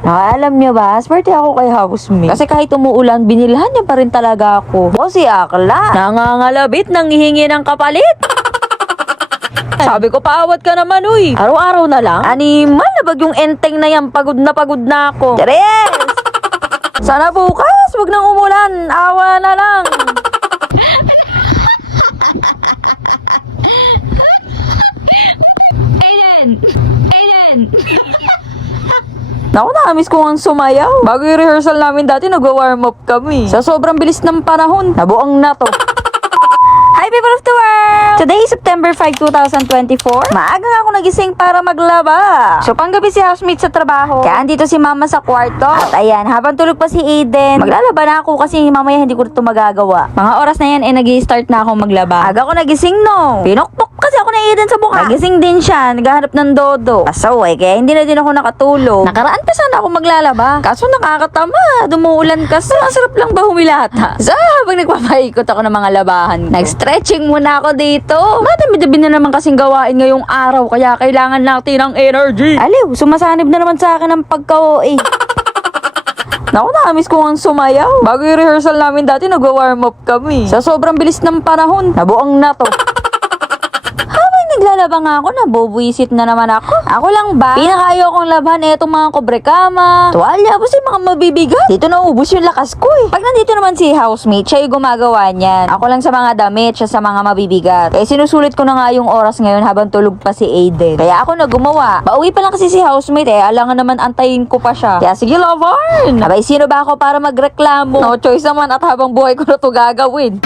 Alam niyo ba, swerte ako kay housemate. Kasi kahit umuulan, binilhan niya pa rin talaga ako. O si Akla, nangangalabit nang hihingi ng kapalit. Sabi ko, paawat ka naman, uy. Araw-araw na lang. Animal na bagyong enteng na yan. Pagod na ako. Cheres! Sana bukas, wag nang umulan. Awa na lang. Aiden! Naku, nakamiss ko ang sumayaw. Bago yung rehearsal namin dati, nag-warm up kami. Sa sobrang bilis ng panahon, nabuang na to. Hi people of the world! Today is September 5, 2024. Maaga nga ako nagising para maglaba. So panggabi si housemate sa trabaho. Kaya andito si mama sa kwarto. At ayan, habang tulog pa si Aiden, maglalaba na ako kasi mamaya hindi ko ito magagawa. Mga oras na yan nag-i-start na ako maglaba. Aga ko nagising no. Pinokpok kasi ako na Aiden sa buka. Nagising din siya, naghahanap ng dodo. Asaway, kaya hindi na din ako nakatulog. Nakaraan pa sana ako maglalaba. Kaso nakakatama, dumuulan kasi. Masarap lang ba humilata? So habang nagpapaikot ako ng mga labahan, nag-stretching muna ako dito. Madami-dabi na naman kasing gawain ngayong araw, kaya kailangan natin ng energy. Aliw, sumasanib na naman sa akin ang pagka-OA. Naku, nakamiss ko ang sumayaw. Bago yung rehearsal namin dati, nag-warm up kami. Sa sobrang bilis ng panahon, nabuang na to. Naglalaba nga ako, nabubuisit na naman ako. Ako lang ba? Pinakaayaw kong laban etong mga kobrekama, tuwalya, basta yung mga mabibigat. Dito naubos yung lakas ko eh. Pag nandito naman si housemate, siya yung gumagawa niyan. Ako lang sa mga damit, siya sa mga mabibigat. Kaya sinusulit ko na nga yung oras ngayon habang tulog pa si Aiden. Kaya ako na gumawa. Pauwi pa lang kasi si housemate eh, alangan naman antayin ko pa siya. Kaya sige, Lovarn! Abay, sino ba ako para magreklamo? No choice naman at habang buhay ko na to gagawin.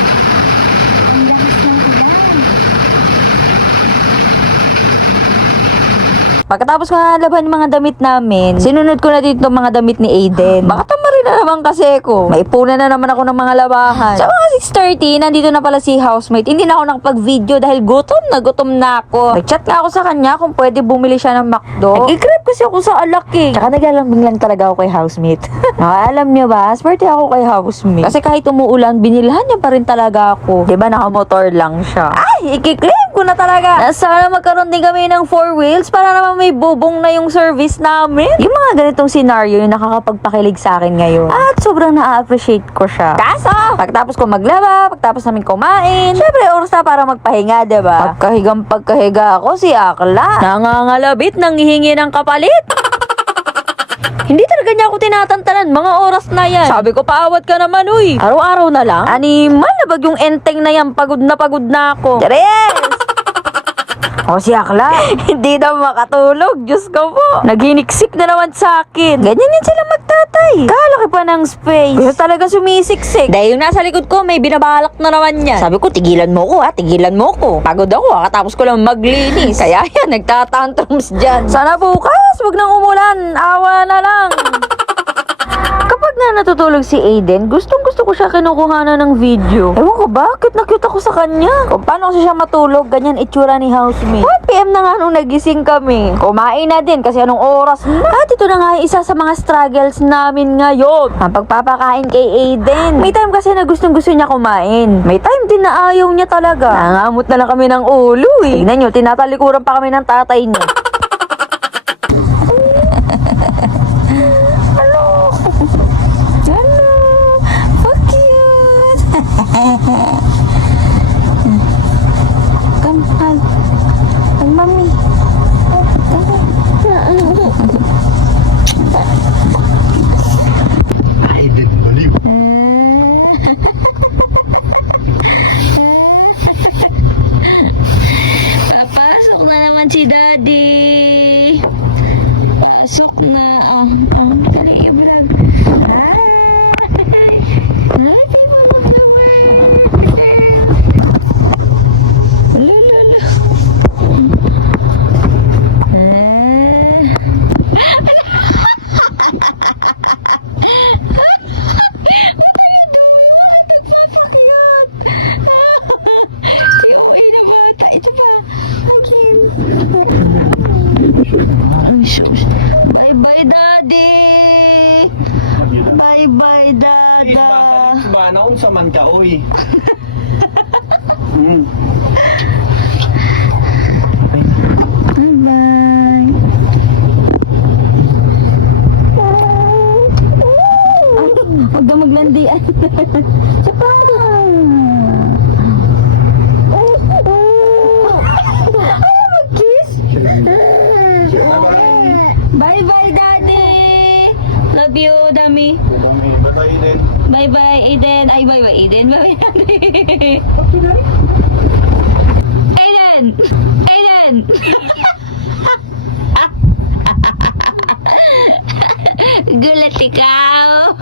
Pagkatapos ko nalaban yung mga damit namin, sinunod ko na dito mga damit ni Aiden. Baka tama rin na naman kasi ko. Maipunan na naman ako ng mga labahan. Sa mga 6:30, nandito na pala si housemate. Hindi na ako nakapag-video dahil gutom na ako. Nag-chat nga ako sa kanya kung pwede bumili siya ng McDo. Nag-i-grab kasi ako sa alak eh. Tsaka naglalambing lang talaga ako kay housemate. Alam niyo ba, swerte ako kay housemate. Kasi kahit umuulan, binilhan niya pa rin talaga ako. Diba nakamotor lang siya. Ay, i-claim ko na talaga. Sana magkaroon din kami ng 4 wheels para naman may bubong na yung service namin. Yung mga ganitong scenario yung nakakapagpakilig sa akin ngayon. At sobrang na-appreciate ko siya. Kaso, pagtapos ko maglaba, pagtapos namin kumain, syempre oras na para magpahinga, diba? Pagkahiga ako si Akla. Nangangalabit nang hihingi ng kapalit. Hindi talaga niya ako tinatantanan. Mga oras na yan. Sabi ko, paawat ka naman, uy. Araw-araw na lang. Animal na bagyong enteng na yan. Pagod na ako. Cheres! O si Akla, hindi na makatulog. Diyos ko po. Naghiniksik na naman sa akin. Ganyan yan sila magtatay. Kalaki pa ng space. Kaya talaga sumisiksik. Dahil yung nasa likod ko, may binabalak na naman yan. Sabi ko, tigilan mo ko ha. Tigilan mo ko. Pagod ako. Katapos ko lang maglinis. Kaya yan, nagtatantrums dyan. Sana bukas, wag nang umulan. Awa na lang. Kapag na natutulog si Aiden, gustong-gusto ko siya kinukuhanan ng video. Ewan ko bakit na-cute ako sa kanya. Kung paano kasi siya matulog, ganyan itsura ni housemate. 1 PM na nga nung nagising kami. Kumain na din kasi anong oras na. At ito na nga isa sa mga struggles namin ngayon. Ang pagpapakain kay Aiden. May time kasi na gustong-gusto niya kumain. May time din na ayaw niya talaga. Nangamot na lang kami ng ulo eh. Tignan nyo, tinatalikuran pa kami ng tatay niya. Mami. Papasok na naman si Daddy. Pasok na. Dali i-vlog. Hi, people of the world. Lolo. Bye-bye, Daddy! Bye-bye, Dada! Ba naon sa man ka, oy. Bye-bye! maglandian. Sa para. Mag-kiss? Bye-bye, Daddy! Love you, Dami. Bye-bye din. Bye-bye, Aiden. Ay, bye-bye, Aiden. Bye-bye, Daddy. Aiden! Aiden! Gulat ikaw.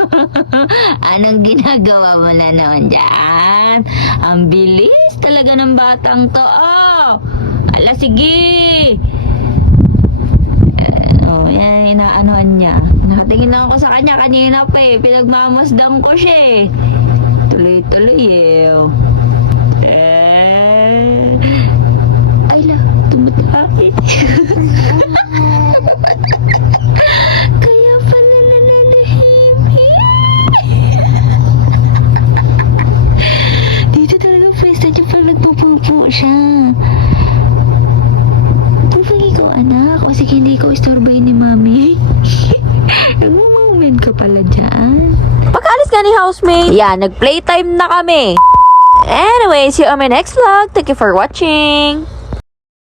Anong ginagawa mo na naman dyan? Ang bilis talaga ng batang to. Oh! Ala, sige! Oh, yan, inaanoan niya. Nakatingin na ako sa kanya kanina pa eh. Pinagmamasdang ko siya eh. Tuloy-tuloy Ay la, tumutaki. Kaya pala nananahimik. Dito talaga pwesta niya pag nagpupupo siya. Pupag ikaw anak, o sige hindi ko istorbay ni mami. Nag-moment ka pala dyan. Pagkaalis nga ni housemate, yan, nag-playtime na kami. Anyway, see you on my next vlog. Thank you for watching.